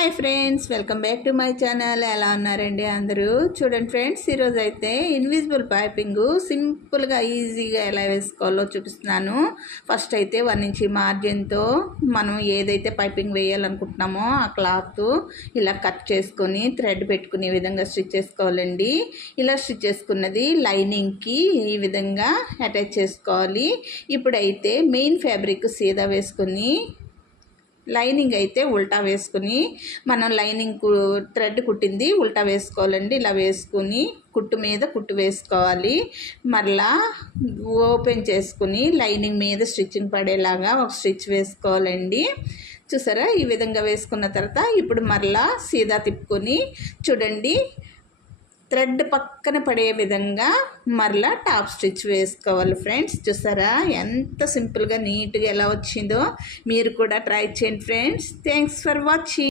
Hi friends, welcome back to my channel. ఎలా ఉన్నారండి అందరూ? చూడండి ఫ్రెండ్స్, ఈరోజు అయితే ఇన్విజిబుల్ పైపింగ్ సింపుల్గా ఈజీగా ఎలా వేసుకోవాలో చూపిస్తున్నాను. ఫస్ట్ అయితే 1 ఇంచ్ మార్జిన్తో మనం ఏదైతే పైపింగ్ వేయాలనుకుంటున్నామో ఆ క్లాత్ ఇలా కట్ చేసుకొని థ్రెడ్ పెట్టుకునే విధంగా స్టిచ్ చేసుకోవాలండి. ఇలా స్టిచ్ చేసుకున్నది లైనింగ్కి ఈ విధంగా అటాచ్ చేసుకోవాలి. ఇప్పుడైతే మెయిన్ ఫ్యాబ్రిక్ సీదా వేసుకొని లైనింగ్ అయితే ఉల్టా వేసుకుని మనం లైనింగ్ థ్రెడ్ కుట్టింది ఉల్టా వేసుకోవాలండి. ఇలా వేసుకుని కుట్టు మీద కుట్టు వేసుకోవాలి. మరలా ఓపెన్ చేసుకుని లైనింగ్ మీద స్టిచ్చింగ్ పడేలాగా ఒక స్టిచ్ వేసుకోవాలండి. చూసారా, ఈ విధంగా వేసుకున్న తర్వాత ఇప్పుడు మరలా సీదా తిప్పుకొని చూడండి, థ్రెడ్ పక్కన పడే విధంగా మరలా టాప్ స్టిచ్ వేసుకోవాలి ఫ్రెండ్స్. చూసారా ఎంత సింపుల్గా నీట్గా ఎలా వచ్చిందో. మీరు కూడా ట్రై చేయండి ఫ్రెండ్స్. Thanks for watching.